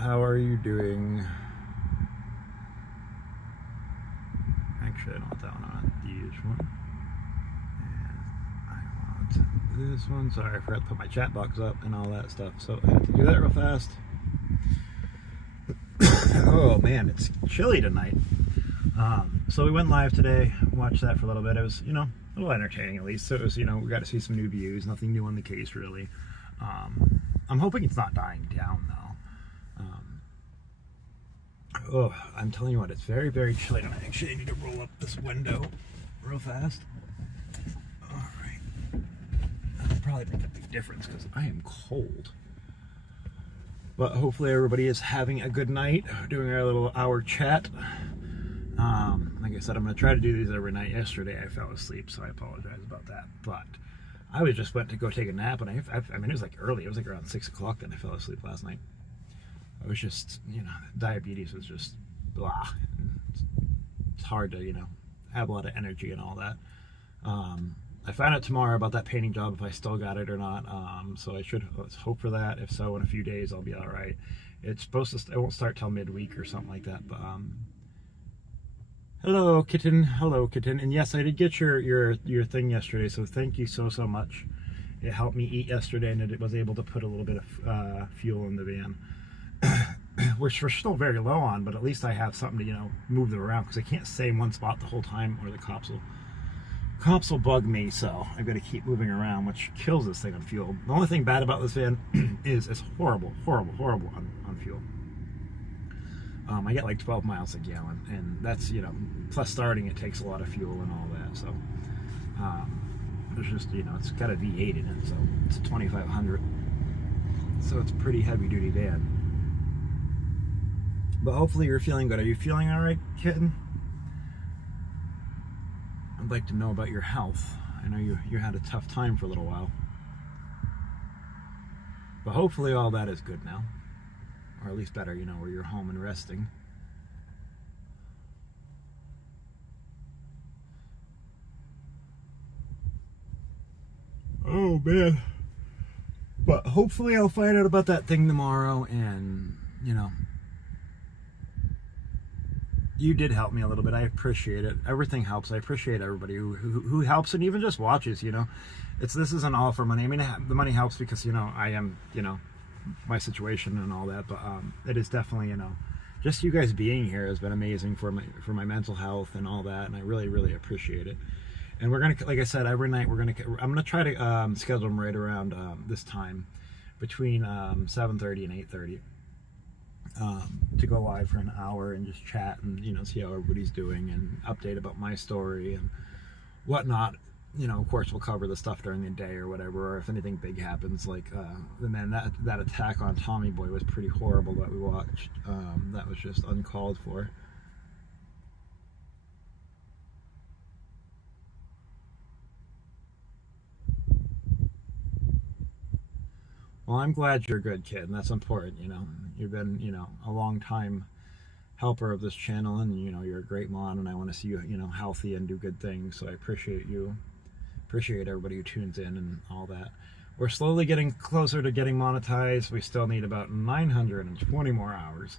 how are you doing? Actually, I don't want that one. I want the used one. And I want this one. Sorry, I forgot to put my chat box up and all that stuff. So I have to do that real fast. Oh man, it's chilly tonight. So we went live today, watched that for a little bit. It was, a little entertaining at least. So it was, we got to see some new views. Nothing new on the case really. I'm hoping it's not dying down though. Oh, I'm telling you what, it's very, very chilly. And I actually need to roll up this window real fast. All right. That'll probably make a big difference because I am cold. But hopefully everybody is having a good night, doing our little hour chat. Like I said, I'm going to try to do these every night. Yesterday I fell asleep, so I apologize about that. But I just went to go take a nap, and I mean, it was like early. It was like around 6 o'clock that I fell asleep last night. I was just, diabetes was just blah. It's hard to, have a lot of energy and all that. I find out tomorrow about that painting job if I still got it or not. So let's hope for that. If so, in a few days I'll be all right. It's supposed to, it won't start till midweek or something like that. But hello kitten, and yes, I did get your thing yesterday. So thank you so much. It helped me eat yesterday, and it was able to put a little bit of fuel in the van. Which we're still very low on, but at least I have something to move them around, because I can't stay in one spot the whole time or the cops will bug me. So I've got to keep moving around, which kills this thing on fuel. The only thing bad about this van is it's horrible on fuel. I get like 12 miles a gallon, and that's plus starting it takes a lot of fuel and all that. So there's just it's got a V8 in it, so it's a 2500, so it's a pretty heavy duty van. But hopefully you're feeling good. Are you feeling all right, kitten? I'd like to know about your health. I know you had a tough time for a little while. But hopefully all that is good now. Or at least better, where you're home and resting. Oh, man. But hopefully I'll find out about that thing tomorrow, and, you did help me a little bit. I appreciate it. Everything helps. I appreciate everybody who helps and even just watches. This isn't all for money. I mean, the money helps because I am my situation and all that. But it is definitely just you guys being here has been amazing for my mental health and all that. And I really appreciate it. And we're gonna, like I said, every night I'm gonna try to schedule them right around this time, between 7:30 and 8:30. To go live for an hour and just chat and see how everybody's doing and update about my story and whatnot. Of course we'll cover the stuff during the day or whatever, or if anything big happens, like that attack on Tommy Boy was pretty horrible that we watched. That was just uncalled for. Well, I'm glad you're good, kid, and that's important. You've been a long time helper of this channel, and you're a great mom, and I want to see you healthy and do good things. So I appreciate you, appreciate everybody who tunes in and all that. We're slowly getting closer to getting monetized. We still need about 920 more hours.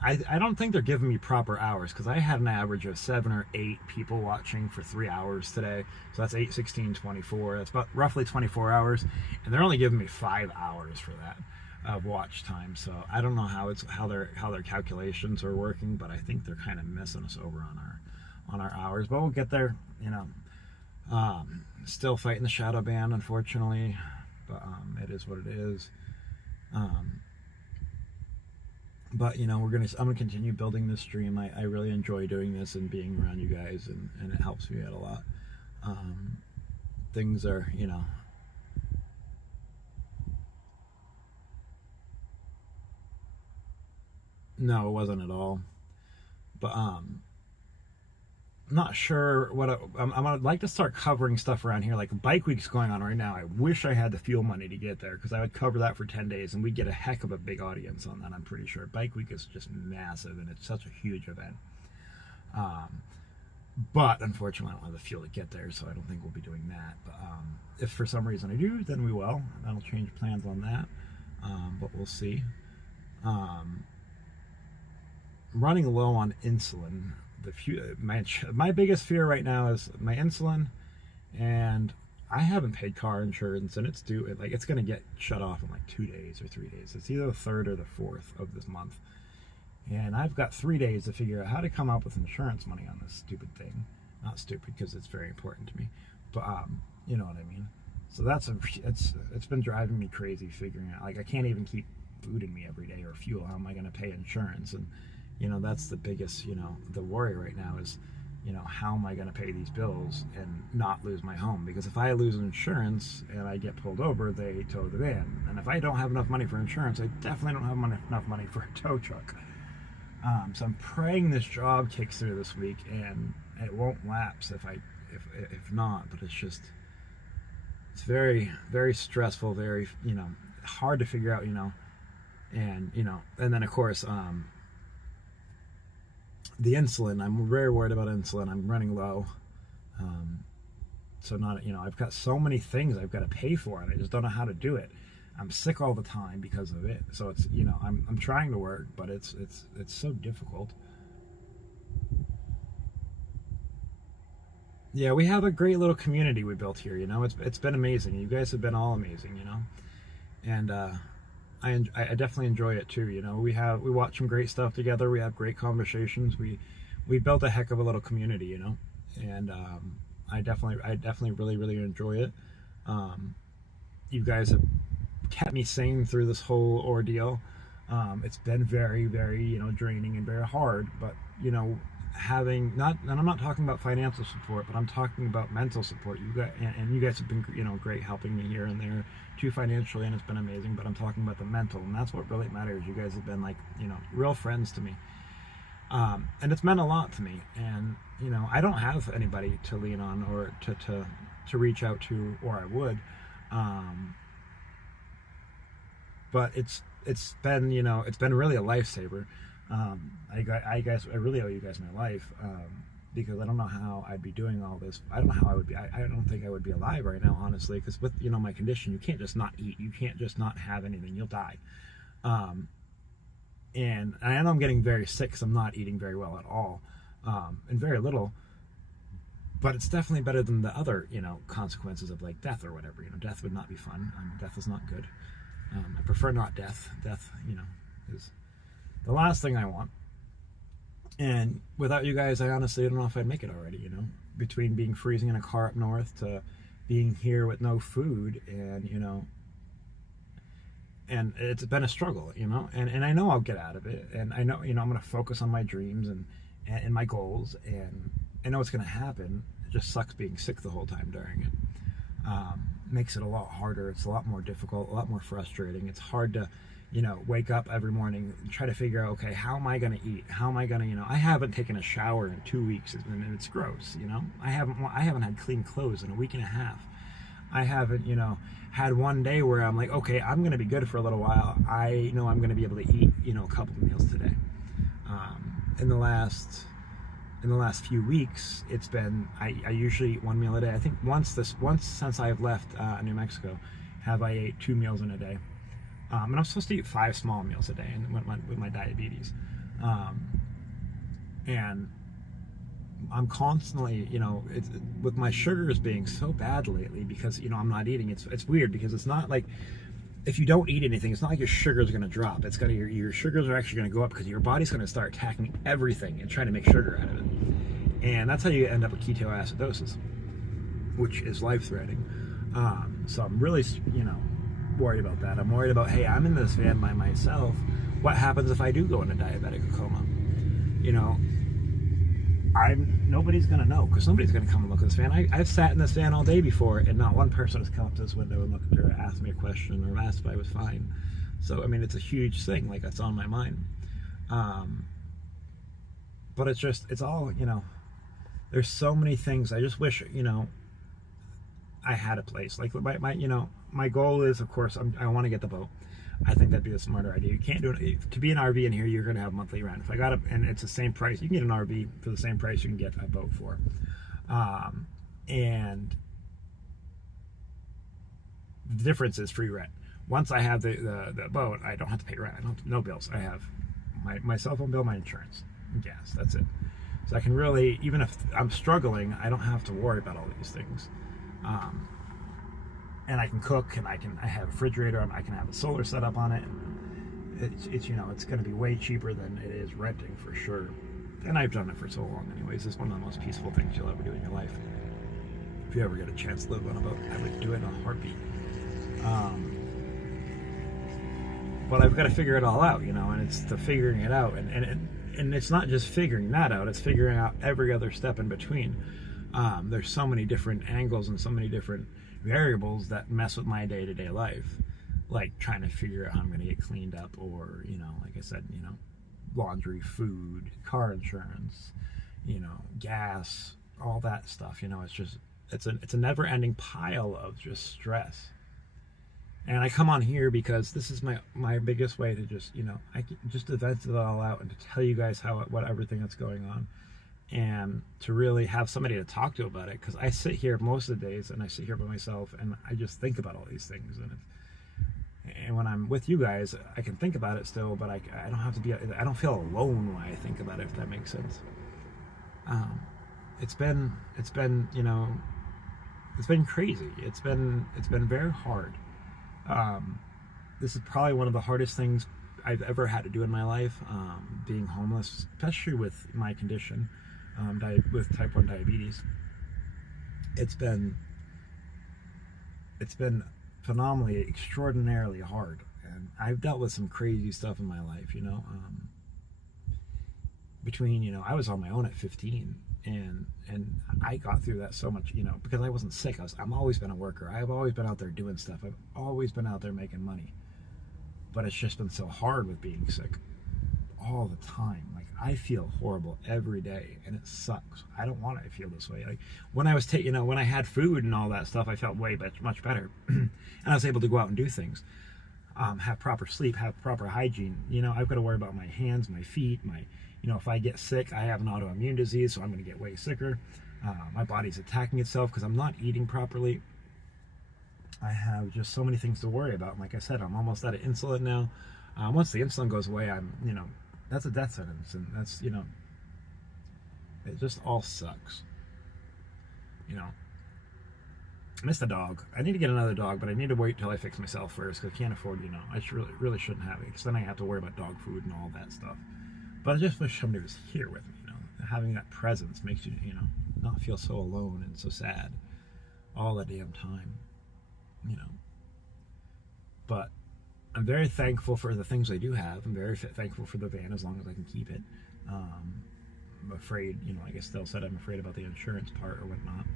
I don't think they're giving me proper hours, because I had an average of 7 or 8 people watching for 3 hours today. So that's 8, 16, 24. That's about roughly 24 hours, and they're only giving me 5 hours for that of watch time. So I don't know how their calculations are working, but I think they're kind of messing us over on our hours. But we'll get there. Still fighting the shadow ban, unfortunately, but it is what it is. But I'm gonna continue building this stream. I really enjoy doing this and being around you guys, and it helps me out a lot. Things are no, it wasn't at all. But I'm not sure what I'm gonna like to start covering stuff around here. Like Bike Week's going on right now. I wish I had the fuel money to get there, because I would cover that for 10 days and we'd get a heck of a big audience on that. I'm pretty sure Bike Week is just massive, and it's such a huge event. But unfortunately I don't have the fuel to get there, so I don't think we'll be doing that. But if for some reason I do, then we will. That'll change plans on that. But we'll see. Running low on insulin. My biggest fear right now is my insulin, and I haven't paid car insurance, and it's due. It's going to get shut off in like 2 days or 3 days. It's either the 3rd or the 4th of this month, and I've got 3 days to figure out how to come up with insurance money on this stupid thing. Not stupid, because it's very important to me, but you know what I mean. So it's been driving me crazy figuring out. Like, I can't even keep food in me every day or fuel. How am I going to pay insurance? And that's the biggest, the worry right now is, how am I going to pay these bills and not lose my home? Because if I lose insurance and I get pulled over, they tow the van. And if I don't have enough money for insurance, I definitely don't have enough money for a tow truck. So I'm praying this job kicks through this week, and it won't lapse if not. But it's very, very stressful, very, hard to figure out, and then of course, the insulin, I'm very worried about insulin. I'm running low. So I've got so many things I've got to pay for, and I just don't know how to do it. I'm sick all the time because of it. So it's, I'm trying to work, but it's so difficult. Yeah, we have a great little community we built here, it's been amazing. You guys have been all amazing, and I definitely enjoy it too. We watch some great stuff together. We have great conversations. We built a heck of a little community, and I definitely really enjoy it. You guys have kept me sane through this whole ordeal. It's been very, very draining and very hard, but having and I'm not talking about financial support, but I'm talking about mental support. You guys have been great, helping me here and there too financially, and it's been amazing. But I'm talking about the mental, and that's what really matters. You guys have been like real friends to me, and it's meant a lot to me. And I don't have anybody to lean on or to reach out to, or I would, but it's been it's been really a lifesaver. I really owe you guys my life, because I don't know how I'd be doing all this. I don't know how I would be. I don't think I would be alive right now, honestly, because with my condition, you can't just not eat. You can't just not have anything. You'll die. And I know I'm getting very sick because I'm not eating very well at all, and very little. But it's definitely better than the other consequences of like death or whatever. Death would not be fun. Death is not good. I prefer not death. Death, is the last thing I want. And without you guys, I honestly don't know if I'd make it already, between being freezing in a car up north to being here with no food, and and it's been a struggle, and I know I'll get out of it, and I know I'm going to focus on my dreams and my goals, and I know it's going to happen. It just sucks being sick the whole time during it. Makes it a lot harder. It's a lot more difficult, a lot more frustrating. It's hard to wake up every morning and try to figure out, okay, how am I going to eat? How am I going to, I haven't taken a shower in 2 weeks, and it's gross, I haven't had clean clothes in a week and a half. I haven't, had one day where I'm like, okay, I'm going to be good for a little while. I know I'm going to be able to eat, a couple of meals today. In the last few weeks, it's been, I usually eat 1 meal a day. I think once since I've left New Mexico, have I ate 2 meals in a day. And I'm supposed to eat 5 small meals a day, and with my diabetes. And I'm constantly, with my sugars being so bad lately, because I'm not eating. It's weird, because it's not like, if you don't eat anything, it's not like your sugar's going to drop. It's going to, your sugars are actually going to go up, because your body's going to start attacking everything and trying to make sugar out of it. And that's how you end up with ketoacidosis, which is life-threatening. So I'm really, worried about that. I'm worried about, hey, I'm in this van by myself. What happens if I do go into diabetic coma? Nobody's gonna know, because somebody's gonna come and look at this van. I've sat in this van all day before, and not one person has come up to this window and looked or asked me a question or asked if I was fine. So it's a huge thing, like, that's on my mind. But it's all, there's so many things. I just wish, I had a place. Like, my goal is, of course, I want to get the boat. I think that'd be a smarter idea. You can't do it. To be an RV in here, you're going to have monthly rent. If I got it, and it's the same price, you can get an RV for the same price you can get a boat for. And the difference is free rent. once I have the boat, I don't have to pay rent. I don't have no bills. I have my cell phone bill, my insurance, and gas. That's it. So I can really, even if I'm struggling, I don't have to worry about all these things. And I can cook, and I have a refrigerator, and I can have a solar set up on it. It's it's going to be way cheaper than it is renting for sure. And I've done it for so long anyways. It's one of the most peaceful things you'll ever do in your life. If you ever get a chance to live on a boat, I would do it in a heartbeat. But I've got to figure it all out, and it's the figuring it out. And it's not just figuring that out, it's figuring out every other step in between. There's so many different angles and so many different variables that mess with my day-to-day life. Like trying to figure out how I'm going to get cleaned up, or, like I said, laundry, food, car insurance, gas, all that stuff. It's a never-ending pile of just stress. And I come on here because this is my biggest way to just, I can just vent it all out and to tell you guys what everything that's going on, and to really have somebody to talk to about it. Because I sit here most of the days, and I sit here by myself, and I just think about all these things. And when I'm with you guys, I can think about it still, but I don't have to be. I don't feel alone when I think about it, if that makes sense. It's been crazy. It's been very hard. This is probably one of the hardest things I've ever had to do in my life, being homeless, especially with my condition, with type 1 diabetes. It's been phenomenally, extraordinarily hard, and I've dealt with some crazy stuff in my life. I was on my own at 15, and I got through that so much, because I wasn't sick. I'm always been a worker. I've always been out there doing stuff. I've always been out there making money, but it's just been so hard with being sick all the time. Like, I feel horrible every day, and it sucks. I don't want to feel this way. Like, when I was when I had food and all that stuff, I felt much better, and I was able to go out and do things, have proper sleep, have proper hygiene. I've got to worry about my hands, my feet, if I get sick, I have an autoimmune disease, so I'm going to get way sicker. My body's attacking itself because I'm not eating properly. I have just so many things to worry about. And like I said, I'm almost out of insulin now. Once the insulin goes away, that's a death sentence, and that's, it just all sucks. I miss the dog. I need to get another dog, but I need to wait till I fix myself first, because I can't afford, I really shouldn't have it, because then I have to worry about dog food and all that stuff. But I just wish somebody was here with me, having that presence makes you, not feel so alone and so sad all the damn time, But I'm very thankful for the things I do have. I'm very thankful for the van, as long as I can keep it. I'm afraid, I guess they'll said I'm afraid about the insurance part or whatnot.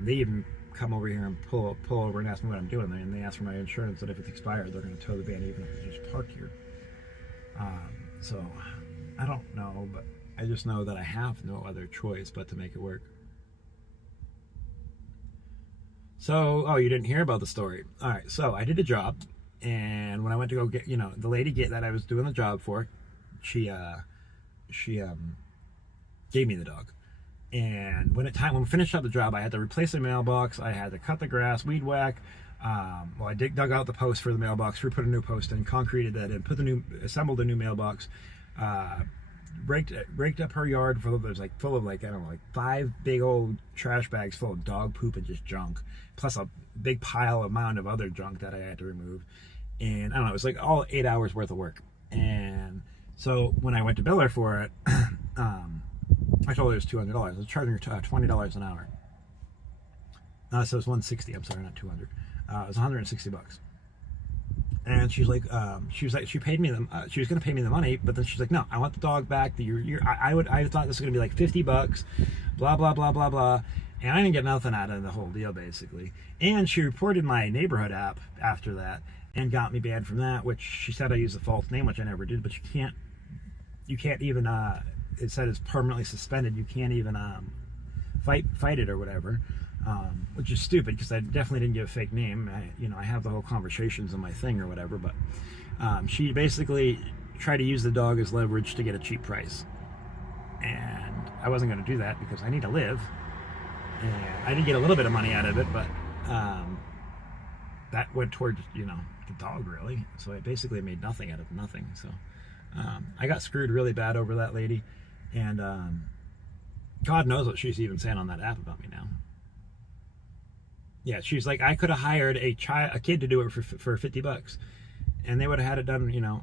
They even come over here and pull over and ask me what I'm doing. And they ask for my insurance, that if it's expired, they're going to tow the van even if it's just parked here. So I don't know, but I just know that I have no other choice but to make it work. So, you didn't hear about the story. All right, so I did a job, and when I went to go get, the lady that I was doing the job for, she gave me the dog. And when we finished up the job, I had to replace the mailbox, I had to cut the grass, weed whack. I dug out the post for the mailbox, put a new post in, concreted that in, assembled a new mailbox, raked up her yard full of 5 big old trash bags full of dog poop and just junk, plus a big amount of other junk that I had to remove. And I don't know, it was like all 8 hours worth of work. And so when I went to bill her for it, I told her it was $200. I was charging her $20 an hour. So it was $160. I'm sorry, not $200. It was $160. And she's like, she paid me she was going to pay me the money, but then she's like, no, I want the dog back. I thought this was going to be like $50, blah, blah, blah, blah, blah. And I didn't get nothing out of the whole deal, basically. And she reported my neighborhood app after that and got me banned from that, which she said I used a false name, which I never did, but you can't even, it said it's permanently suspended. You can't even fight it or whatever. Which is stupid, because I definitely didn't give a fake name. I have the whole conversations on my thing or whatever, but she basically tried to use the dog as leverage to get a cheap price. And I wasn't going to do that, because I need to live. And I did get a little bit of money out of it, but that went towards, the dog, really. So I basically made nothing out of nothing. So I got screwed really bad over that lady, and God knows what she's even saying on that app about me now. Yeah, she's like, I could have hired a kid to do it for $50, and they would have had it done, you know,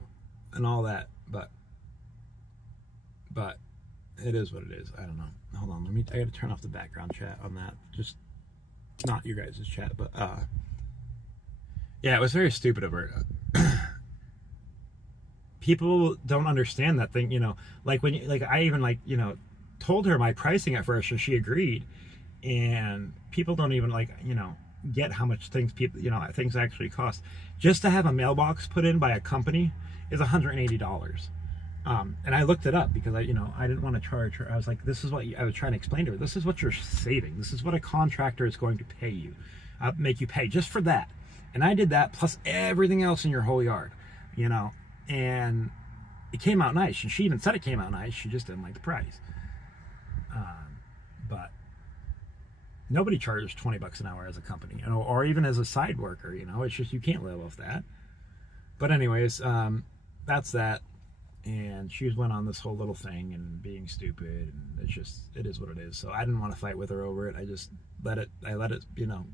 and all that. But it is what it is. I don't know. Hold on, I gotta turn off the background chat on that. Just not your guys' chat, but yeah, it was very stupid of her. People don't understand that thing, you know. Like when you, like I even like, you know, told her my pricing at first, and she agreed. And people don't even like, you know, get how much things actually cost. Just to have a mailbox put in by a company is $180. And I looked it up because I didn't want to charge her. I was like, this is what I was trying to explain to her. This is what you're saving. This is what a contractor is going to pay you, make you pay just for that. And I did that plus everything else in your whole yard, you know. And it came out nice. And she even said it came out nice. She just didn't like the price. But nobody charges $20 an hour as a company, you know, or even as a side worker, you know. It's just, you can't live off that. But anyways, that's that. And she went on this whole little thing and being stupid, and it's just, it is what it is. So I didn't want to fight with her over it. I just let it, you know.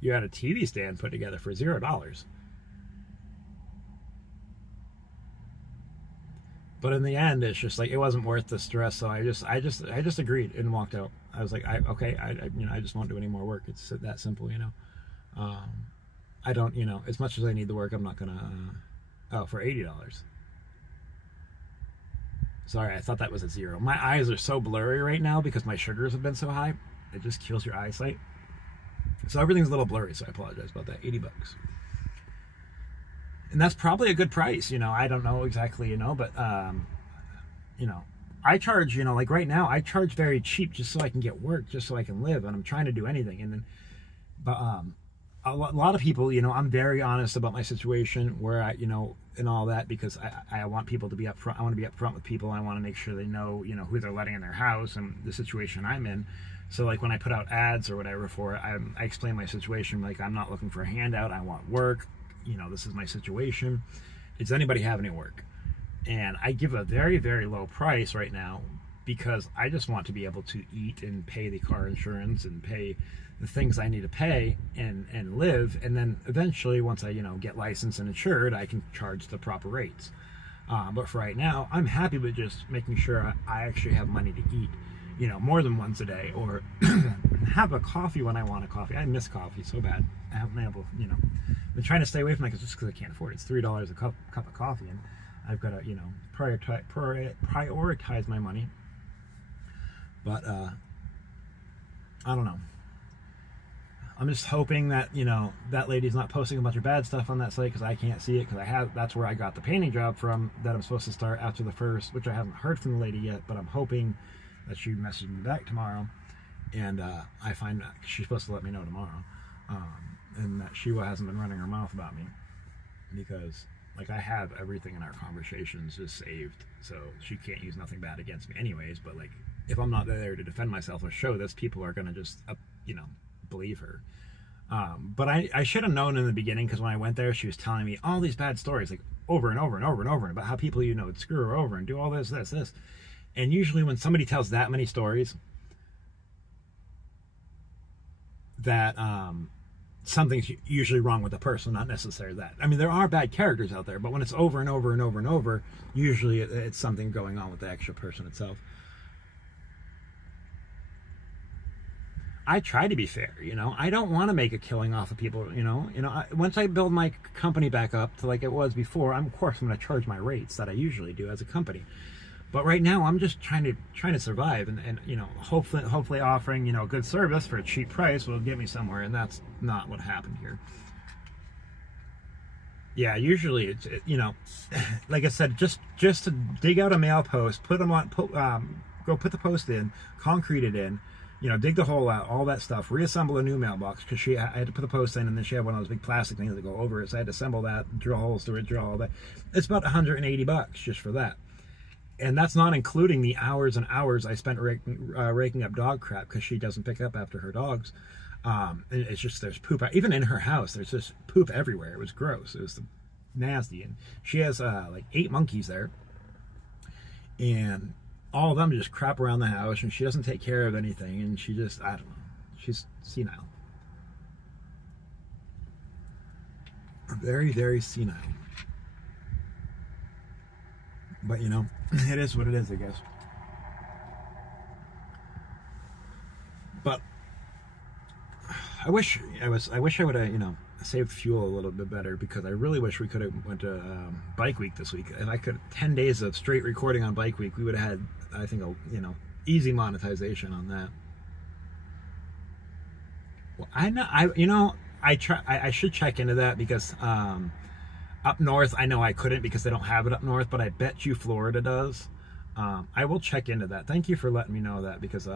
You had a TV stand put together for $0. But in the end, it's just like, it wasn't worth the stress. So I just agreed and walked out. I was like, okay, I just won't do any more work. It's that simple, you know. I don't, you know, as much as I need the work, I'm not gonna. Oh, for $80. Sorry, I thought that was a 0. My eyes are so blurry right now because my sugars have been so high. It just kills your eyesight. So everything's a little blurry. So I apologize about that. $80. And that's probably a good price, you know. I don't know exactly, you know, but you know, I charge, you know, like right now I charge very cheap just so I can get work, just so I can live, and I'm trying to do anything. And then but a lot of people, you know, I'm very honest about my situation, where I, you know, and all that, because I want people to be upfront. I want to be upfront with people. I want to make sure they know, you know, who they're letting in their house and the situation I'm in. So like when I put out ads or whatever for it, I explain my situation. Like, I'm not looking for a handout. I want work. You know, this is my situation. Does anybody have any work? And I give a very, very low price right now because I just want to be able to eat and pay the car insurance and pay the things I need to pay and live. And then eventually, once I, you know, get licensed and insured, I can charge the proper rates. But for right now, I'm happy with just making sure I actually have money to eat, you know, more than once a day, or have a coffee when I want a coffee. I miss coffee so bad. I haven't been able, you know, been trying to stay away from it just because I can't afford it. It's $3 a cup of coffee, and I've got to, you know, prioritize my money. But I don't know. I'm just hoping that, you know, that lady's not posting a bunch of bad stuff on that site, because I can't see it, because that's where I got the painting job from that I'm supposed to start after the 1st, which I haven't heard from the lady yet, but I'm hoping that she messaged me back tomorrow, and I find that she's supposed to let me know tomorrow, and that she hasn't been running her mouth about me, because like I have everything in our conversations just saved, so she can't use nothing bad against me anyways. But like, if I'm not there to defend myself or show this, people are gonna just you know, believe her. But I should have known in the beginning, because when I went there, she was telling me all these bad stories, like over and over and over and over, about how people, you know, would screw her over and do all this. And usually when somebody tells that many stories, that something's usually wrong with the person, not necessarily that. I mean, there are bad characters out there, but when it's over and over and over and over, usually it's something going on with the actual person itself. I try to be fair, you know. I don't want to make a killing off of people, you know. Once I build my company back up to like it was before, of course I'm going to charge my rates that I usually do as a company. But right now, I'm just trying to survive, and you know, hopefully offering, you know, a good service for a cheap price will get me somewhere, and that's not what happened here. Yeah, usually it's you know, like I said, just to dig out a mail post, put them on, go put the post in, concrete it in, you know, dig the hole out, all that stuff, reassemble a new mailbox, because I had to put the post in, and then she had one of those big plastic things that go over it, so I had to assemble that, drill holes through it, drill all that. It's about $180 just for that. And that's not including the hours and hours I spent raking up dog crap, because she doesn't pick up after her dogs. And it's just, there's poop. Even in her house, there's just poop everywhere. It was gross. It was nasty. And she has like 8 monkeys there. And all of them just crap around the house, and she doesn't take care of anything. And she just, I don't know. She's senile. Very, very senile. But you know, it is what it is, I guess. But I wish I would have, you know, saved fuel a little bit better, because I really wish we could have went to Bike Week this week. If I could, 10 days of straight recording on Bike Week, we would have had, I think, you know, easy monetization on that. Well, I should check into that, because up north, I know I couldn't because they don't have it up north, but I bet you Florida does. I will check into that. Thank you for letting me know that, because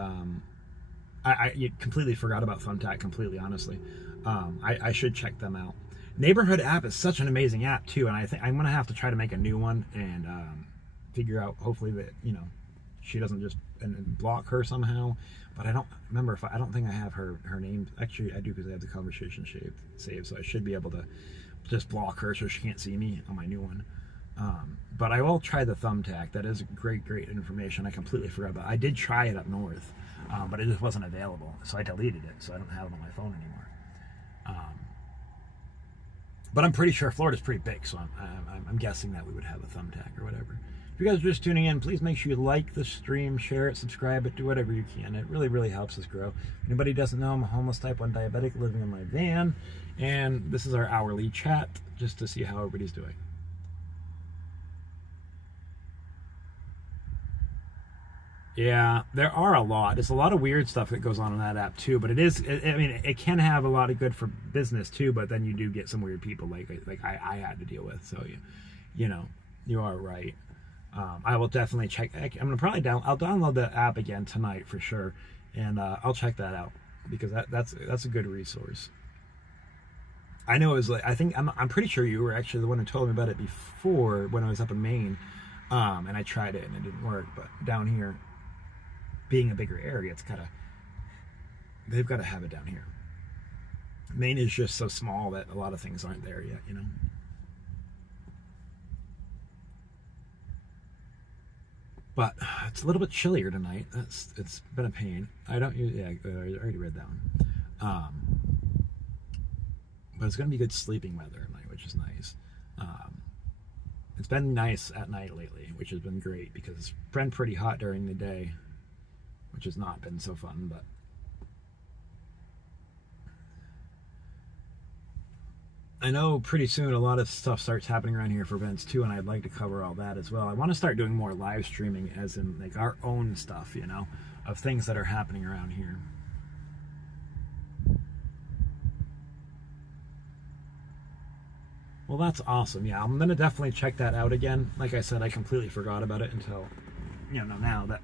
I completely forgot about Thumbtack, completely, honestly. I should check them out. Neighborhood app is such an amazing app too, and I think I'm gonna have to try to make a new one and figure out, hopefully, that, you know, she doesn't just and block her somehow. But I don't remember if I don't think I have her name. Actually, I do, because I have the conversation saved, so I should be able to just block her so she can't see me on my new one. But I will try the Thumbtack. That is great information. I completely forgot about it. I did try it up north, but it just wasn't available, so I deleted it, so I don't have it on my phone anymore. But I'm pretty sure Florida's pretty big, so I'm guessing that we would have a Thumbtack or whatever. If you guys are just tuning in, please make sure you like the stream, share it, subscribe it, do whatever you can. It really helps us grow. If anybody doesn't know, I'm a homeless type 1 diabetic living in my van, and this is our hourly chat just to see how everybody's doing. Yeah, there are a lot. There's a lot of weird stuff that goes on in that app too, but I mean, it can have a lot of good for business too, but then you do get some weird people like I had to deal with. So you know, you are right. I will definitely check. I'm gonna probably I'll download the app again tonight for sure, and I'll check that out, because that's a good resource. I know it was like, I'm pretty sure you were actually the one who told me about it before, when I was up in Maine, and I tried it and it didn't work. But down here, being a bigger area, they've got to have it down here. Maine is just so small that a lot of things aren't there yet, you know. But it's a little bit chillier tonight. It's been a pain. I already read that one. But it's going to be good sleeping weather at night, which is nice. It's been nice at night lately, which has been great, because it's been pretty hot during the day, which has not been so fun. But I know pretty soon a lot of stuff starts happening around here for events too, and I'd like to cover all that as well. I want to start doing more live streaming, as in like our own stuff, you know, of things that are happening around here. Well, that's awesome. Yeah, I'm gonna definitely check that out again. Like I said, I completely forgot about it until, you know, now that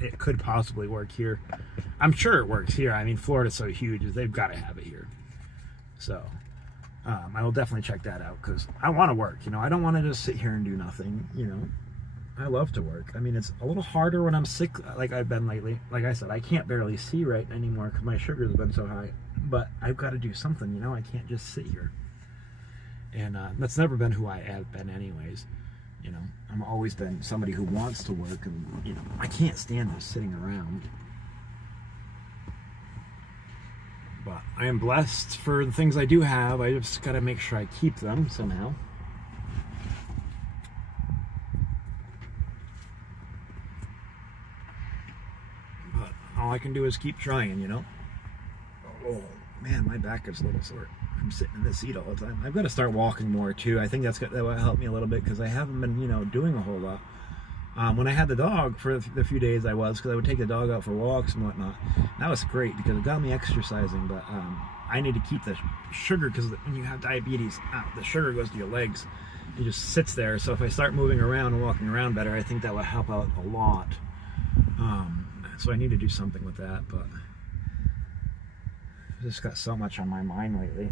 it could possibly work here. I'm sure it works here. I mean, Florida's so huge, they've got to have it here. So I will definitely check that out, because I want to work. You know, I don't want to just sit here and do nothing. You know, I love to work. I mean, it's a little harder when I'm sick, like I've been lately. Like I said, I can't barely see right anymore because my sugar's been so high. But I've got to do something. You know, I can't just sit here. And that's never been who I have been, anyways. You know, I've always been somebody who wants to work, and you know, I can't stand just sitting around. But I am blessed for the things I do have. I just got to make sure I keep them somehow. But all I can do is keep trying, you know. Oh man, my back is a little sore from sitting in this seat all the time. I've got to start walking more too. I think that will help me a little bit, because I haven't been, you know, doing a whole lot. When I had the dog for the few days because I would take the dog out for walks and whatnot. That was great, because it got me exercising. But I need to keep the sugar, because when you have diabetes, the sugar goes to your legs. It just sits there. So if I start moving around and walking around better, I think that will help out a lot. So I need to do something with that. But I just got so much on my mind lately.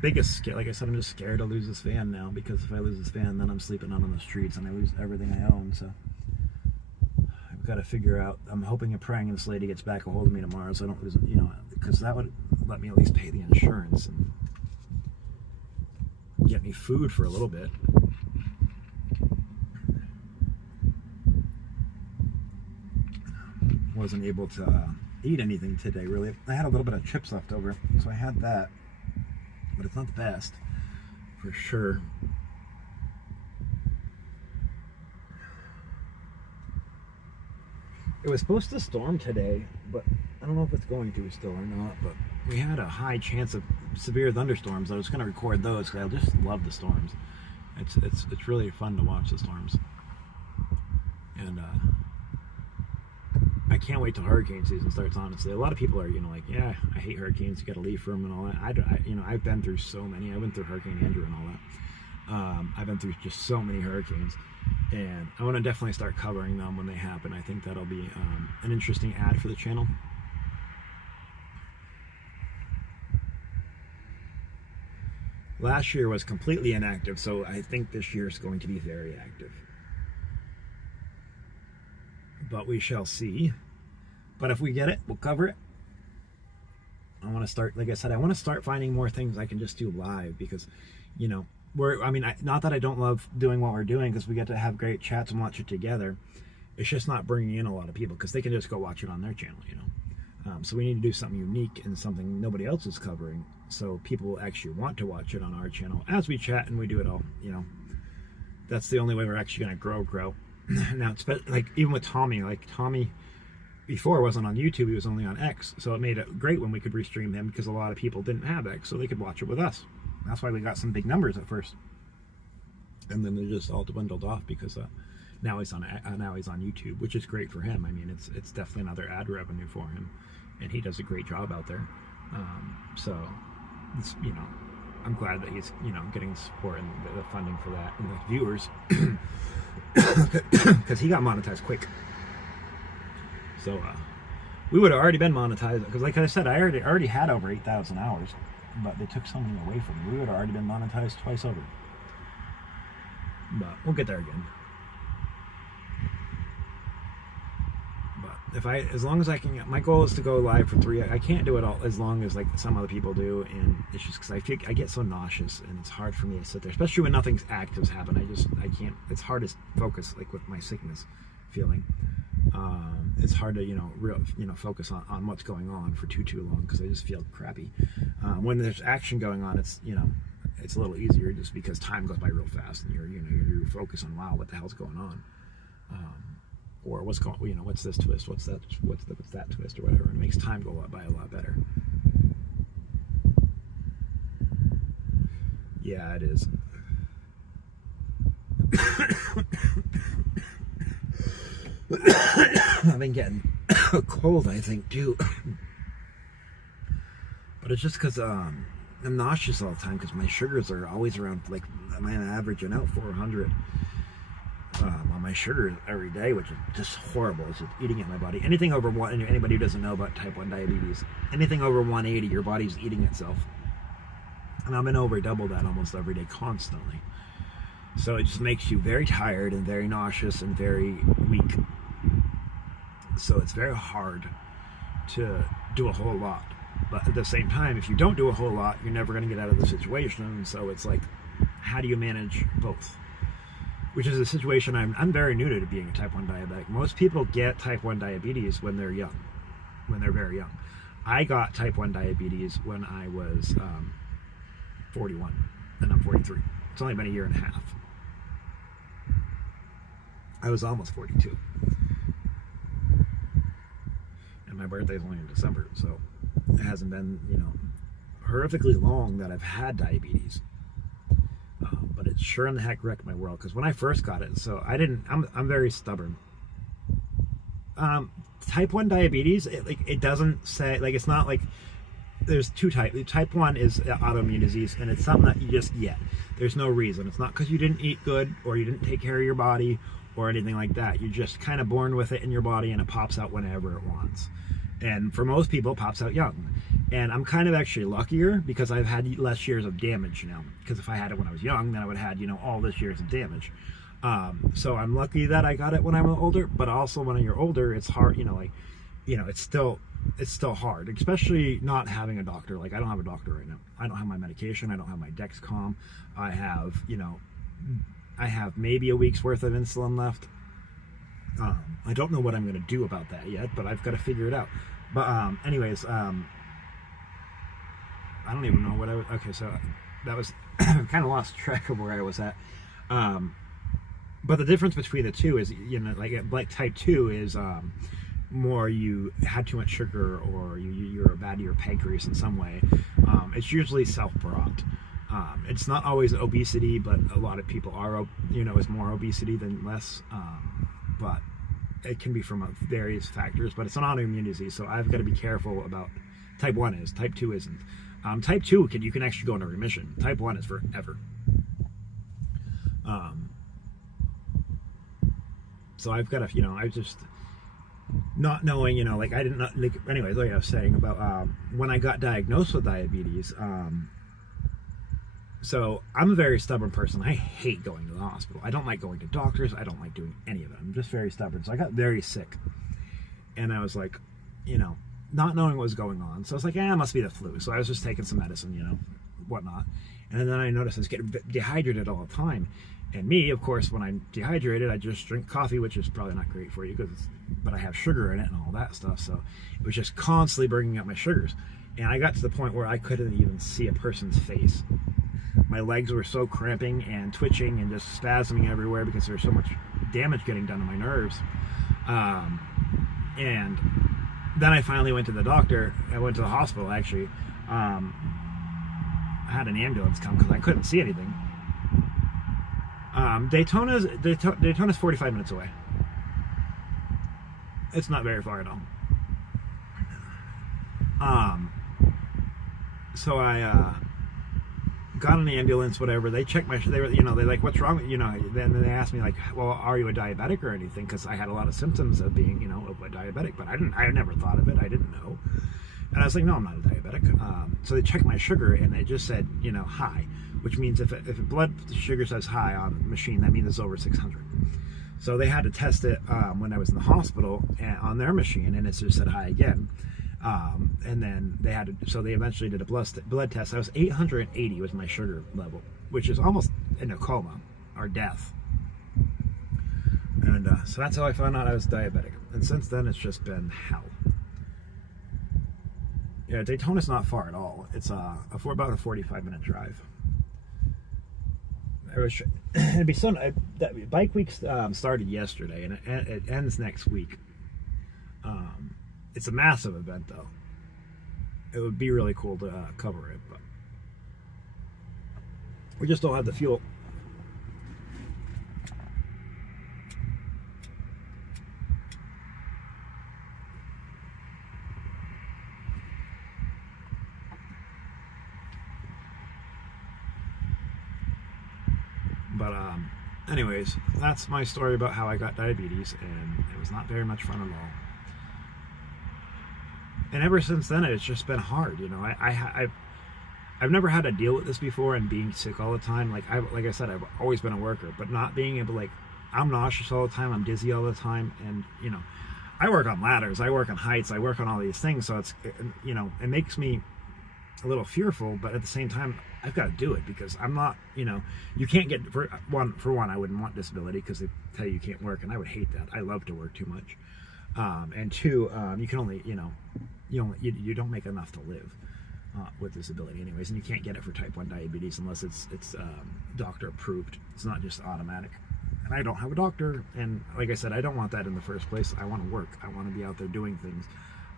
Biggest scare, like I said, I'm just scared to lose this van now, because if I lose this van, then I'm sleeping out on the streets and I lose everything I own. So got to figure out. I'm hoping and praying this lady gets back a hold of me tomorrow, so I don't lose, because that would let me at least pay the insurance and get me food for a little bit. Wasn't able to eat anything today, really. I had a little bit of chips left over, so I had that, but it's not the best, for sure. It was supposed to storm today, but I don't know if it's going to still or not, but we had a high chance of severe thunderstorms. I was going to record those because I just love the storms. It's really fun to watch the storms. And I can't wait till hurricane season starts, honestly. A lot of people are, like, yeah, I hate hurricanes, you gotta leave from them and all that. I've been through so many. I went through Hurricane Andrew and all that. I've been through just so many hurricanes, and I want to definitely start covering them when they happen. I think that'll be an interesting ad for the channel. Last year was completely inactive, so I think this year is going to be very active. But we shall see. But if we get it, we'll cover it. I want to start, like I said, I want to start finding more things I can just do live, because, not that I don't love doing what we're doing, because we get to have great chats and watch it together. It's just not bringing in a lot of people, because they can just go watch it on their channel, So we need to do something unique and something nobody else is covering, so people actually want to watch it on our channel as we chat and we do it all, That's the only way we're actually going to grow. Now, it's like, even with Tommy, before wasn't on YouTube, he was only on X, so it made it great when we could restream him, because a lot of people didn't have X, so they could watch it with us. That's why we got some big numbers at first, and then they just all dwindled off, because now he's on YouTube, which is great for him. I mean, it's definitely another ad revenue for him, and he does a great job out there. So it's, I'm glad that he's getting support and the funding for that, and the viewers, because he got monetized quick. So we would have already been monetized, because like I said, I already had over 8,000 hours, but they took so many away from me. We would have already been monetized twice over. But we'll get there again. But as long as I can, my goal is to go live for 3. I can't do it all as long as like some other people do, and it's just because I get so nauseous, and it's hard for me to sit there, especially when nothing's active's happened. I can't. It's hard to focus, like with my sickness feeling. It's hard to focus on what's going on for too long, because I just feel crappy. When there's action going on, it's it's a little easier, just because time goes by real fast, and you're focused on, wow, what the hell's going on, or what's going, what's this twist, what's that twist, or whatever. And it makes time go by a lot better. Yeah, it is. I've been getting a cold, I think, too. But it's just because I'm nauseous all the time, because my sugars are always around, like, I'm averaging out 400 on my sugar every day, which is just horrible. It's just eating at my body. Anything over one, anybody who doesn't know about type 1 diabetes, anything over 180, your body's eating itself. And I'm in over double that almost every day, constantly. So it just makes you very tired and very nauseous and very weak. So it's very hard to do a whole lot. But at the same time, if you don't do a whole lot, you're never going to get out of the situation. So it's like, how do you manage both? Which is a situation I'm very new to being a type 1 diabetic. Most people get type 1 diabetes when they're young, when they're very young. I got type 1 diabetes when I was 41, and I'm 43. It's only been a year and a half. I was almost 42. And my birthday's only in December, so it hasn't been, horrifically long that I've had diabetes. But it sure in the heck wrecked my world, because when I first got it, so I'm very stubborn. Type 1 diabetes, it doesn't say, like, it's not like, there's two types. Type 1 is autoimmune disease, and it's something that you just get. There's no reason. It's not because you didn't eat good, or you didn't take care of your body, or anything like that. You're just kind of born with it in your body, and it pops out whenever it wants. And for most people, it pops out young. And I'm kind of actually luckier, because I've had less years of damage now. Because if I had it when I was young, then I would have had, all this years of damage. So I'm lucky that I got it when I'm older, but also when you're older, it's hard, it's still hard, especially not having a doctor. Like, I don't have a doctor right now. I don't have my medication. I don't have my Dexcom. I have maybe a week's worth of insulin left. I don't know what I'm going to do about that yet, but I've got to figure it out. But anyways, I don't even know what okay, so that was kind of lost track of where I was at. But the difference between the two is, like type 2 is more you had too much sugar, or you're bad to your pancreas in some way. It's usually self-brought. It's not always obesity, but a lot of people are, it's more obesity than less. But it can be from various factors, but it's an autoimmune disease, so I've got to be careful about. Type 1 is, type 2 isn't. Type 2 you can actually go into remission. Type 1 is forever. So I've got to, I just not knowing, like I didn't know, anyways, like I was saying about when I got diagnosed with diabetes. So I'm a very stubborn person. I hate going to the hospital. I don't like going to doctors. I don't like doing any of it. I'm just very stubborn. So I got very sick, and I was like, not knowing what was going on. So I was like, it must be the flu. So I was just taking some medicine, whatnot. And then I noticed I was getting dehydrated all the time. And me, of course, when I'm dehydrated, I just drink coffee, which is probably not great for you, but I have sugar in it and all that stuff. So it was just constantly bringing up my sugars. And I got to the point where I couldn't even see a person's face. My legs were so cramping and twitching and just spasming everywhere because there was so much damage getting done to my nerves. And then I finally went to the doctor. I went to the hospital, actually. I had an ambulance come because I couldn't see anything. Daytona's 45 minutes away. It's not very far at all. So I got an ambulance, whatever. They checked they were, they're like, what's wrong? Then they asked me, like, well, are you a diabetic or anything? Because I had a lot of symptoms of being, of a diabetic, but I never thought of it. I didn't know. And I was like, no, I'm not a diabetic. So they checked my sugar, and they just said, high, which means if blood sugar says high on the machine, that means it's over 600. So they had to test it when I was in the hospital on their machine, and it just said high again. And then they eventually did a blood test. I was 880 was my sugar level, which is almost in a coma or death. And so that's how I found out I was diabetic. And since then, it's just been hell. Yeah, Daytona's not far at all. It's about a 45-minute drive. It'd be so. That bike week started yesterday, and it ends next week. It's a massive event, though. It would be really cool to cover it, but we just don't have the fuel. But anyways, that's my story about how I got diabetes, and it was not very much fun at all. And ever since then, it's just been hard. I've never had to deal with this before, and being sick all the time. Like I said, I've always been a worker, but not being able to, I'm nauseous all the time. I'm dizzy all the time, and I work on ladders, I work on heights, I work on all these things. So it's it makes me a little fearful, but at the same time, I've got to do it because I'm not. You can't get for one. I wouldn't want disability because they tell you can't work, and I would hate that. I love to work too much. And two, you can only you don't make enough to live with disability anyways, and you can't get it for type 1 diabetes unless it's doctor approved. It's not just automatic. And I don't have a doctor, and like I said, I don't want that in the first place. I want to work. I want to be out there doing things.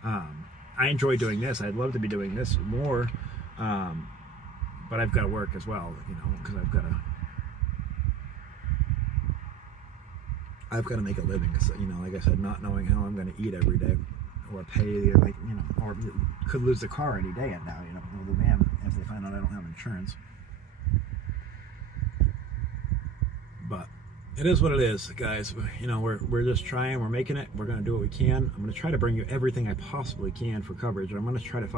I enjoy doing this. I'd love to be doing this more, but I've got to work as well, because I've got to make a living. Because like I said, not knowing how I'm going to eat every day, or pay, or could lose the car any day now, or the van if they find out I don't have insurance. But it is what it is, guys. We're just trying. We're making it. We're going to do what we can. I'm going to try to bring you everything I possibly can for coverage. I'm going to try to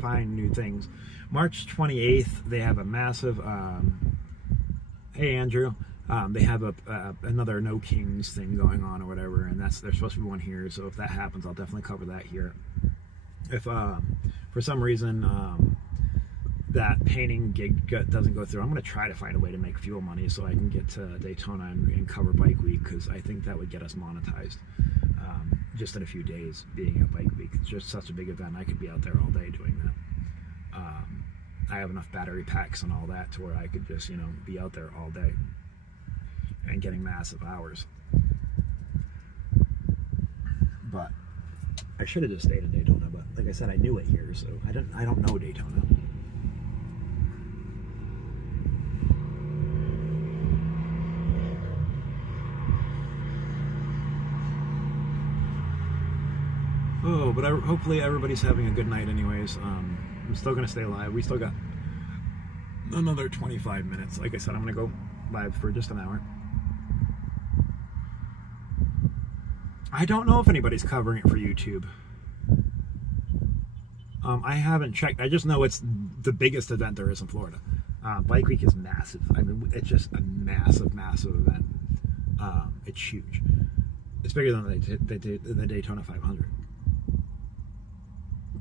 find new things. March 28th, they have a massive. Hey, Andrew. They have another No Kings thing going on or whatever, and there's supposed to be one here. So if that happens, I'll definitely cover that here. If for some reason that painting gig doesn't go through, I'm going to try to find a way to make fuel money so I can get to Daytona and cover Bike Week, because I think that would get us monetized. Just in a few days being at Bike Week, it's just such a big event. I could be out there all day doing that. I have enough battery packs and all that to where I could just, be out there all day and getting massive hours. But I should have just stayed in Daytona, but like I said, I knew it here, so I don't know Daytona. Oh, but hopefully everybody's having a good night anyways. I'm still going to stay live. We still got another 25 minutes. Like I said, I'm going to go live for just an hour. I don't know if anybody's covering it for YouTube. I haven't checked. I just know it's the biggest event there is in Florida. Bike Week is massive. I mean, it's just a massive, massive event. It's huge. It's bigger than the Daytona 500.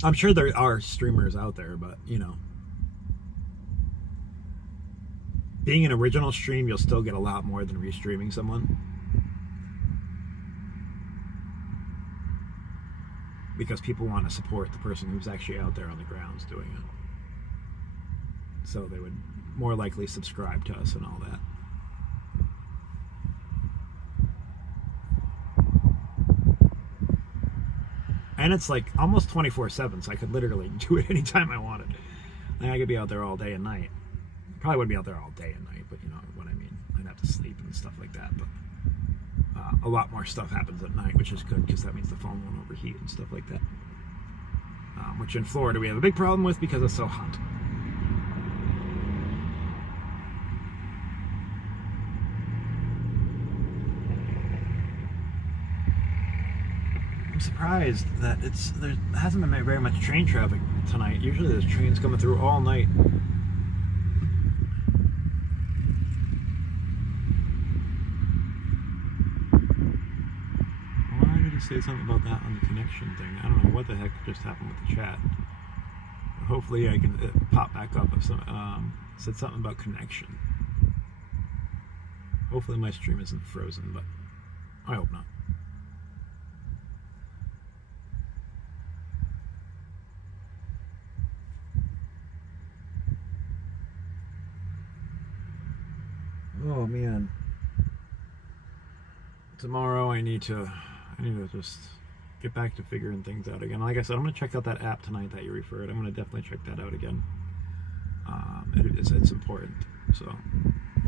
I'm sure there are streamers out there, but being an original stream, you'll still get a lot more than restreaming someone, because people want to support the person who's actually out there on the grounds doing it. So they would more likely subscribe to us and all that. And it's like almost 24/7, so I could literally do it anytime I wanted. Like I could be out there all day and night. Probably wouldn't be out there all day and night, but you know what I mean. I'd have to sleep and stuff like that. But a lot more stuff happens at night, which is good, because that means the phone won't overheat and stuff like that. Which in Florida we have a big problem with because it's so hot. I'm surprised that there hasn't been very much train traffic tonight. Usually there's trains coming through all night. Why did he say something about that on the connection thing? I don't know what the heck just happened with the chat. Hopefully I can pop back up if some said something about connection. Hopefully my stream isn't frozen, but I hope not. Oh man. Tomorrow I need to just get back to figuring things out again. Like I said, I'm going to check out that app tonight that you referred. I'm going to definitely check that out again. It's important. So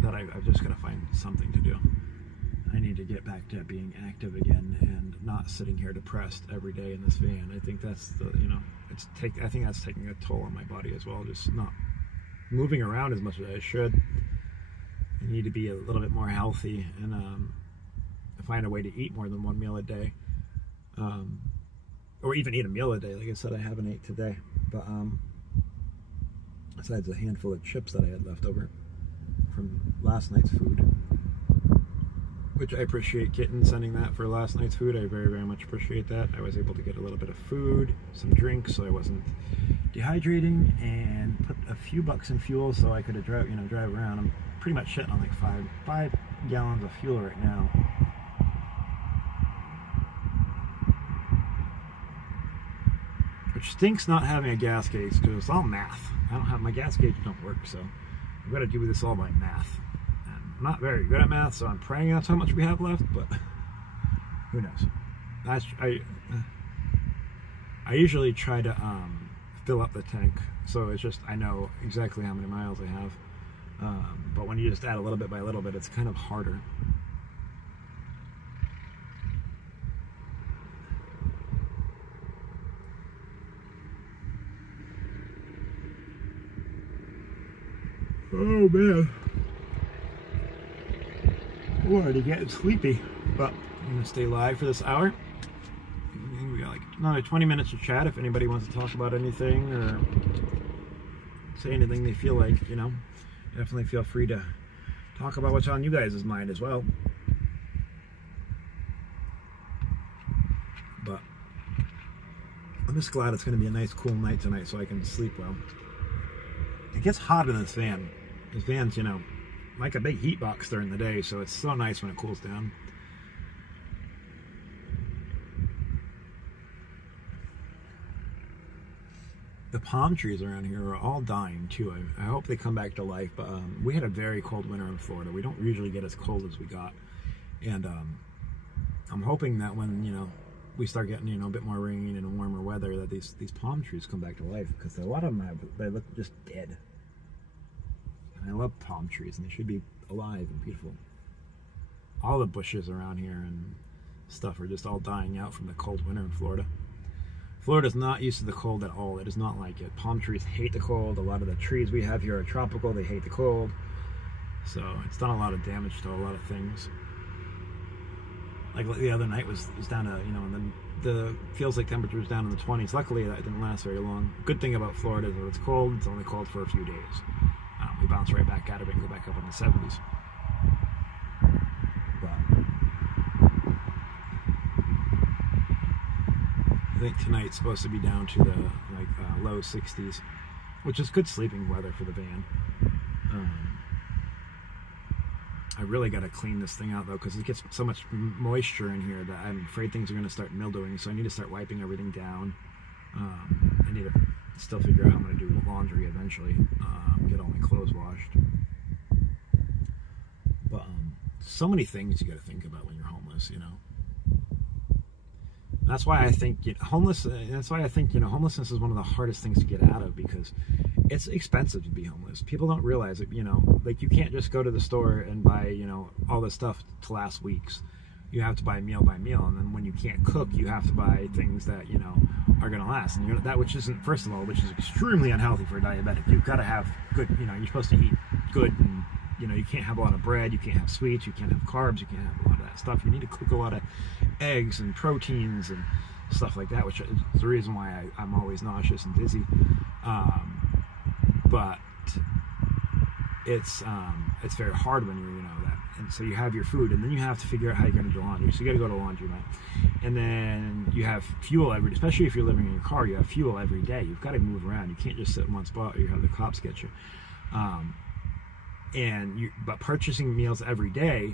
that I've just got to find something to do. I need to get back to being active again and not sitting here depressed every day in this van. I think that's I think that's taking a toll on my body as well. Just not moving around as much as I should. I need to be a little bit more healthy and find a way to eat more than one meal a day, or even eat a meal a day. Like I said, I haven't ate today, but besides a handful of chips that I had left over from last night's food, which I appreciate sending that for last night's food. I very, very much appreciate that. I was able to get a little bit of food, some drinks, so I wasn't dehydrating, and put a few bucks in fuel so I could drive around. I'm pretty much shitting on like five gallons of fuel right now. Which stinks not having a gas gauge, because it's all math. My gas gauge don't work, so I've got to do this all by math. And I'm not very good at math, so I'm praying that's how much we have left, but who knows. I usually try to fill up the tank, so it's just I know exactly how many miles I have. But when you just add a little bit by little bit, it's kind of harder. Oh man, I'm already getting sleepy, but I'm gonna stay live for this hour. We got like another 20 minutes to chat if anybody wants to talk about anything or say anything they feel like, definitely feel free to talk about what's on you guys' mind as well. But I'm just glad it's going to be a nice cool night tonight so I can sleep well. It gets hot in this van. This van's, you know, like a big heat box during the day, so it's so nice when it cools down. The palm trees around here are all dying too. I hope they come back to life. But we had a very cold winter in Florida. We don't usually get as cold as we got, and I'm hoping that when, you know, we start getting, you know, a bit more rain and warmer weather, that these palm trees come back to life, because a lot of them they look just dead. And I love palm trees, and they should be alive and beautiful. All the bushes around here and stuff are just all dying out from the cold winter in Florida. Florida's not used to the cold at all. It is not like it. Palm trees hate the cold. A lot of the trees we have here are tropical. They hate the cold. So it's done a lot of damage to a lot of things. Like the other night was down to, you know, and then the feels like temperature was down in the 20s. Luckily, that didn't last very long. Good thing about Florida is that it's cold. It's only cold for a few days. We bounce right back out of it and go back up in the 70s. But I think tonight's supposed to be down to the low 60s, which is good sleeping weather for the van. I really got to clean this thing out though, because it gets so much moisture in here that I'm afraid things are going to start mildewing, so I need to start wiping everything down. I need to still figure out how I'm going to do laundry eventually, get all my clothes washed. But so many things you got to think about when you're homeless, you know. That's why I think homelessness is one of the hardest things to get out of, because it's expensive to be homeless. People don't realize it, you know, like you can't just go to the store and buy, you know, all this stuff to last weeks. You have to buy meal by meal, and then when you can't cook, you have to buy things that, you know, are going to last. And that, which isn't, first of all, which is extremely unhealthy for a diabetic. You've got to have good, you know, you're supposed to eat good, and, you know, you can't have a lot of bread, you can't have sweets, you can't have carbs, you can't have a lot of that stuff. You need to cook a lot of eggs and proteins and stuff like that, which is the reason why I'm always nauseous and dizzy. But it's very hard when you're, you know, that. And so you have your food, and then you have to figure out how you're going to do laundry. So you got to go to a laundromat, and then you have fuel especially if you're living in your car, you have fuel every day. You've got to move around. You can't just sit in one spot or you have the cops get you. But purchasing meals every day,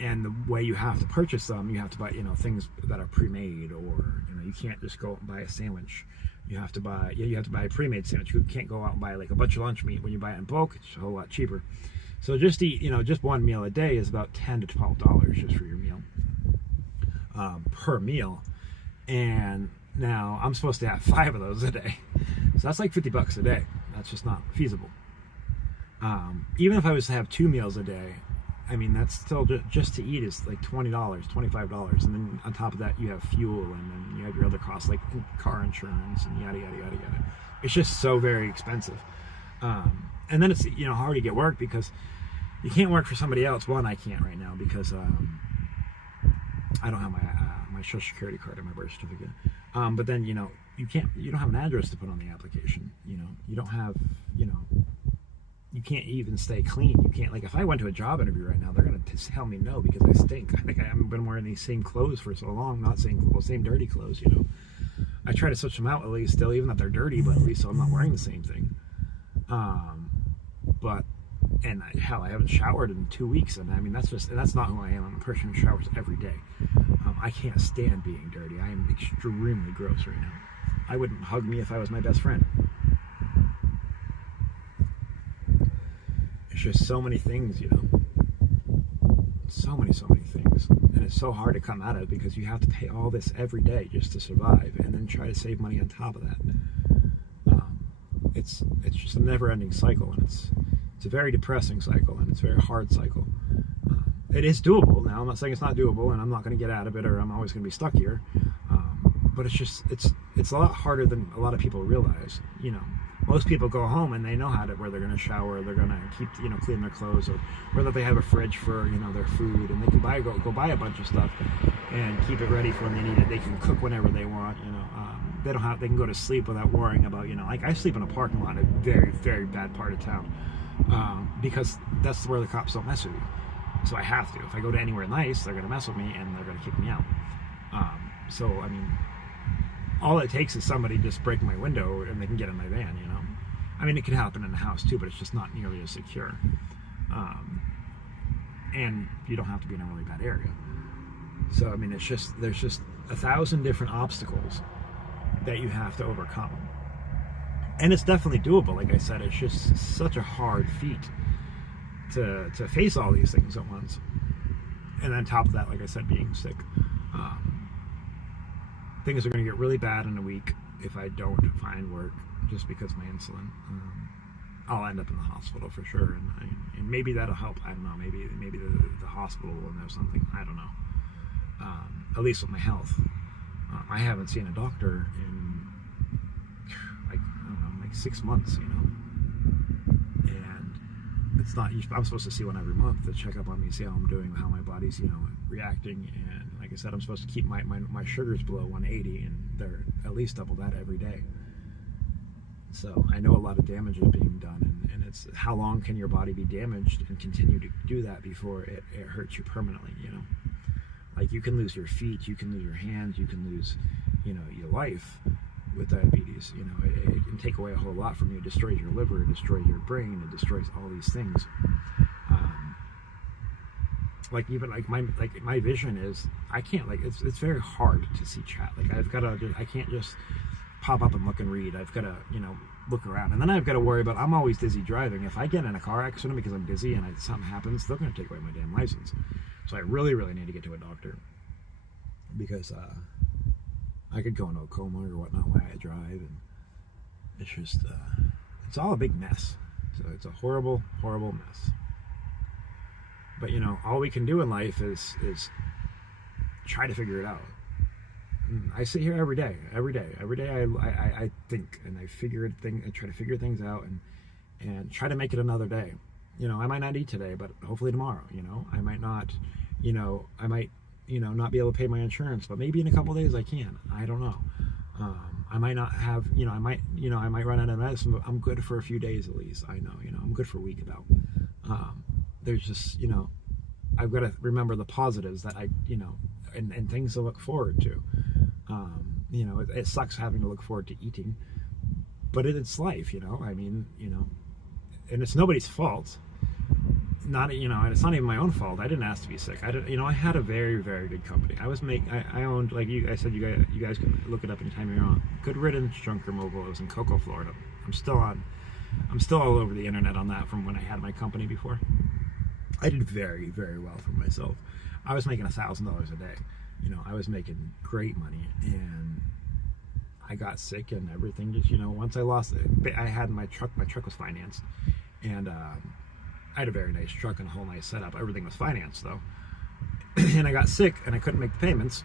and the way you have to purchase them, you have to buy, you know, things that are pre-made, or, you know, you can't just go out and buy a sandwich. You have to buy a pre-made sandwich. You can't go out and buy like a bunch of lunch meat. When you buy it in bulk, it's a whole lot cheaper. So just eat, you know, just one meal a day is about $10 to $12 just for your meal, per meal. And now I'm supposed to have 5 of those a day, so that's like $50 a day. That's just not feasible. Even if I was to have 2 meals a day, I mean, that's still just to eat is like $20, $25, and then on top of that you have fuel, and then you have your other costs like car insurance and yada yada yada yada. It's just so very expensive. And then it's, you know, hard to get work because you can't work for somebody else. One, I can't right now because I don't have my Social Security card or my birth certificate. But then, you know, you don't have an address to put on the application. You know, you don't have, you know, you can't even stay clean. You can't, like, if I went to a job interview right now, they're going to tell me no because I stink. I think I haven't been wearing these same clothes for so long, same dirty clothes, you know. I try to switch them out at least still, even if they're dirty, but at least so I'm not wearing the same thing. Hell, I haven't showered in 2 weeks, and I mean, that's not who I am. I'm a person who showers every day. I can't stand being dirty. I am extremely gross right now. I wouldn't hug me if I was my best friend. It's just so many things, you know. So many things. And it's so hard to come out of because you have to pay all this every day just to survive, and then try to save money on top of that. It's just a never-ending cycle, and it's a very depressing cycle, and it's a very hard cycle. It is doable. Now, I'm not saying it's not doable, and I'm not going to get out of it, or I'm always going to be stuck here. But it's a lot harder than a lot of people realize. You know, most people go home and they know where they're going to shower, they're going to keep, you know, clean their clothes, or whether they have a fridge for, you know, their food, and they can go buy a bunch of stuff and keep it ready for when they need it. They can cook whenever they want. You know, they can go to sleep without worrying about, you know, like I sleep in a parking lot in a very, very bad part of town. because that's where the cops don't mess with you. So I have to. If I go to anywhere nice, they're going to mess with me and they're going to kick me out. So, I mean, all it takes is somebody just breaking my window and they can get in my van, you know. I mean, it can happen in the house too, but it's just not nearly as secure. And you don't have to be in a really bad area. So, I mean, there's just 1,000 different obstacles that you have to overcome. And it's definitely doable. Like I said, it's just such a hard feat to face all these things at once. And on top of that, like I said, being sick. Things are going to get really bad in a week if I don't find work just because of my insulin. I'll end up in the hospital for sure, and maybe that'll help. I don't know. Maybe the hospital will know something. I don't know. At least with my health, I haven't seen a doctor in like 6 months. You know, and it's not. I'm supposed to see one every month to check up on me, see how I'm doing, how my body's reacting, and like I said, I'm supposed to keep my sugars below 180, and they're at least double that every day. So I know a lot of damage is being done, and it's how long can your body be damaged and continue to do that before it hurts you permanently, you know? Like, you can lose your feet, you can lose your hands, you can lose, your life with diabetes. It can take away a whole lot from you. It destroys your liver, it destroys your brain, it destroys all these things. My vision is, I can't, it's very hard to see chat. I can't just pop up and look and read. I've got to, look around. And then I've got to worry about, I'm always dizzy driving. If I get in a car accident because I'm dizzy and something happens, they're going to take away my damn license. So I really, really need to get to a doctor, because I could go into a coma or whatnot while I drive, and it's just, it's all a big mess. So it's a horrible, horrible mess. But, all we can do in life is try to figure it out. I sit here every day I think, and I try to figure things out, and try to make it another day. I might not eat today, but hopefully tomorrow. I might not, not be able to pay my insurance, but maybe in a couple days I can. I don't know. I might not have, I might run out of medicine, but I'm good for a few days at least. I know, I'm good for a week about. There's just, I've got to remember the positives that and things to look forward to. It sucks having to look forward to eating, but it's life, and it's nobody's fault. And it's not even my own fault. I didn't ask to be sick. I had a very, very good company. I owned, like I said, you guys can look it up anytime you're on. Good Riddance Junker Mobile. It was in Cocoa, Florida. I'm still all over the internet on that from when I had my company before. I did very, very well for myself. I was making $1,000 a day. I was making great money, and I got sick and everything. Just, once I lost it, I had my truck was financed, and I had a very nice truck and a whole nice setup. Everything was financed though. And I got sick and I couldn't make the payments,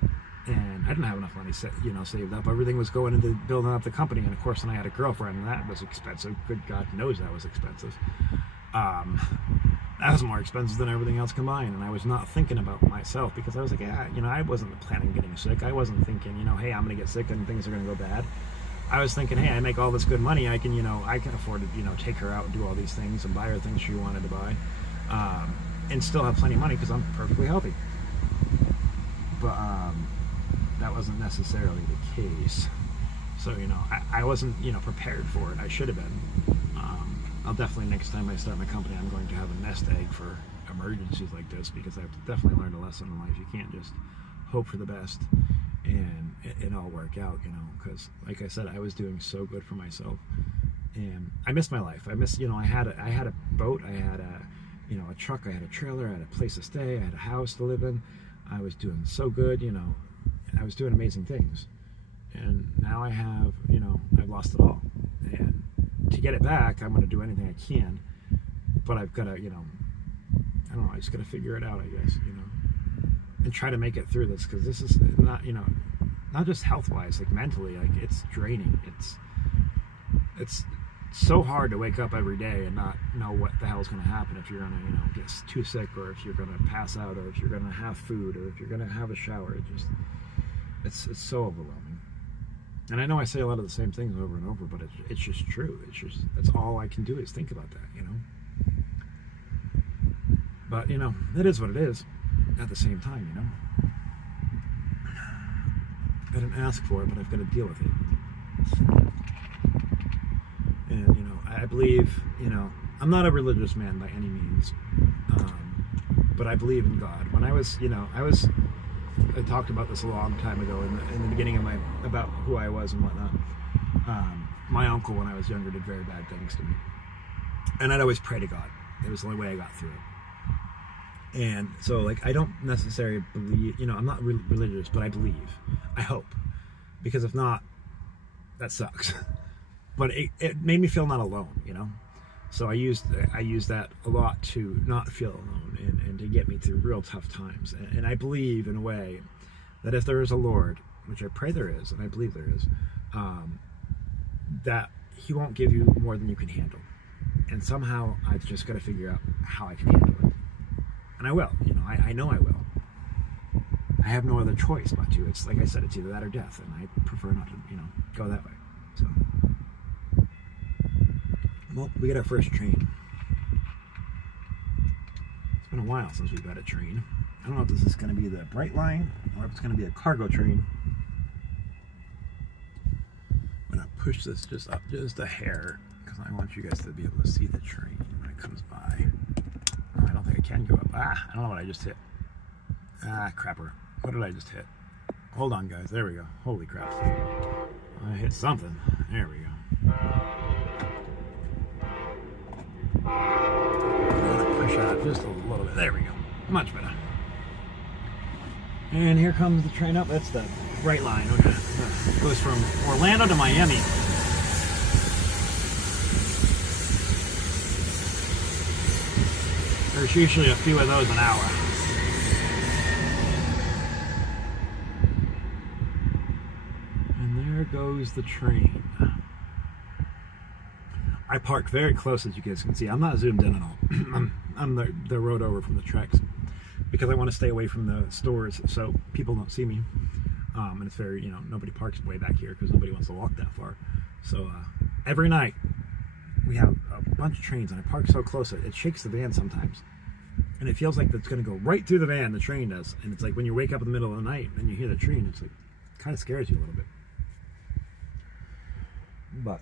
and I didn't have enough money saved up. Everything was going into building up the company, and of course then I had a girlfriend, and that was expensive. Good God knows that was expensive. That was more expensive than everything else combined, and I was not thinking about myself, because I was like, I wasn't planning on getting sick. I wasn't thinking, hey, I'm gonna get sick and things are gonna go bad. I was thinking, hey, I make all this good money, I can afford to, take her out and do all these things and buy her things she wanted to buy, and still have plenty of money because I'm perfectly healthy. But that wasn't necessarily the case. So, I wasn't, prepared for it. I should have been. I'll definitely, next time I start my company, I'm going to have a nest egg for emergencies like this, because I've definitely learned a lesson in life. You can't just hope for the best and it all work out, because like I said, I was doing so good for myself, and I missed my life. I missed, I had a boat, I had a truck, I had a trailer, I had a place to stay, I had a house to live in. I was doing so good, I was doing amazing things, and now I have, I've lost it all. And to get it back, I'm going to do anything I can, but I've got to, I don't know, I just got to figure it out, I guess, and try to make it through this, because this is not, not just health-wise, like mentally, like it's draining. It's so hard to wake up every day and not know what the hell's going to happen, if you're going to, get too sick, or if you're going to pass out, or if you're going to have food, or if you're going to have a shower. It's so overwhelming. And I know I say a lot of the same things over and over, but it's just true. That's all I can do is think about that, But, you know, it is what it is at the same time, you know. I didn't ask for it, but I've got to deal with it. And, you know, I believe, you know, I'm not a religious man by any means, but I believe in God. When I was, you know, I talked about this a long time ago in the beginning of about who I was and whatnot. My uncle, when I was younger, did very bad things to me. And I'd always pray to God. It was the only way I got through it. And so, like, I don't necessarily believe, you know, I'm not religious, but I believe. I hope. Because if not, that sucks. But it made me feel not alone, you know? So I used that a lot to not feel alone and to get me through real tough times. And I believe, in a way, that if there is a Lord, which I pray there is, and I believe there is, that He won't give you more than you can handle. And somehow I've just got to figure out how I can handle it. And I will, you know, I know I will. I have no other choice but to. It's like I said, it's either that or death, and I prefer not to, you know, go that way. So, well, we get our first train. It's been a while since we've had a train. I don't know if this is going to be the bright line or if it's going to be a cargo train. I'm going to push this just up just a hair because I want you guys to be able to see the train when it comes by. Oh, I don't think I can go up. I don't know what I just hit. Crapper. What did I just hit? Hold on, guys. There we go. Holy crap. I hit something. There we go. I'm going to push out just a little bit. There we go. Much better. And here comes the train up. That's the bright line. Okay. It goes from Orlando to Miami. There's usually a few of those an hour. And there goes the train. I parked very close, as you guys can see. I'm not zoomed in at all. I'm the road over from the tracks because I want to stay away from the stores so people don't see me. And it's very, you know, nobody parks way back here because nobody wants to walk that far. So every night we have a bunch of trains, and I park so close it shakes the van sometimes. And it feels like it's going to go right through the van, the train does. And it's like when you wake up in the middle of the night and you hear the train, it's like, kind of scares you a little bit. But,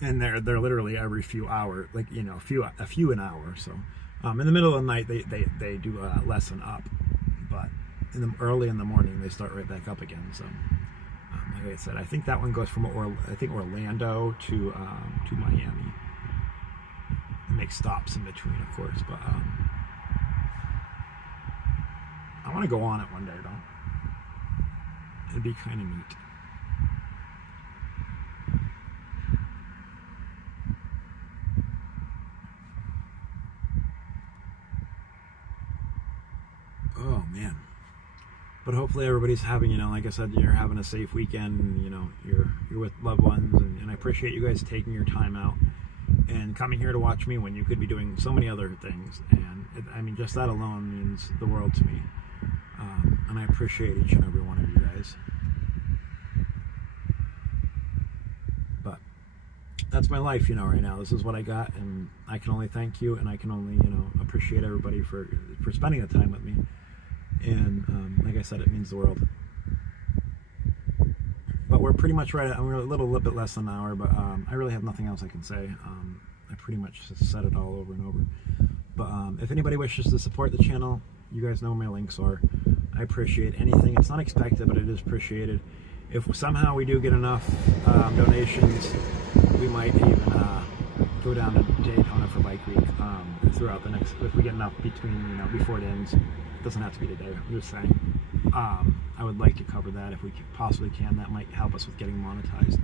and they're literally every few hours, like, you know, a few an hour. So in the middle of the night, they do lessen up. But early in the morning, they start right back up again. So like I said, I think that one goes from Orlando to Miami. It makes stops in between, of course, but I want to go on it one day, though. It'd be kind of neat. Oh man. But hopefully everybody's having, you know, like I said, you're having a safe weekend, you know, you're with loved ones, and I appreciate you guys taking your time out and coming here to watch me when you could be doing so many other things. And I mean, just that alone means the world to me. And I appreciate each and every one of you guys. But that's my life, you know, right now. This is what I got, and I can only thank you, and I can only, you know, appreciate everybody for spending the time with me. And like I said, it means the world. But we're pretty much right at, we're a little bit less than an hour, but I really have nothing else I can say. I pretty much said it all over and over. But if anybody wishes to support the channel, you guys know where my links are. I appreciate anything. It's not expected, but it is appreciated. If somehow we do get enough donations, we might even go down to Daytona for Bike Week throughout the next, if we get enough between, you know, before it ends. It doesn't have to be today, I'm just saying. I would like to cover that if we possibly can. That might help us with getting monetized.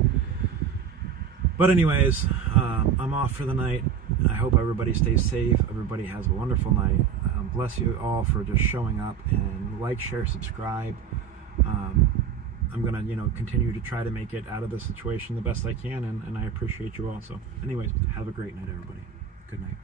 But anyways, I'm off for the night. I hope everybody stays safe. Everybody has a wonderful night. Bless you all for just showing up, and like, share, subscribe. I'm gonna, you know, continue to try to make it out of this situation the best I can, and I appreciate you all. So anyways, have a great night, everybody. Good night.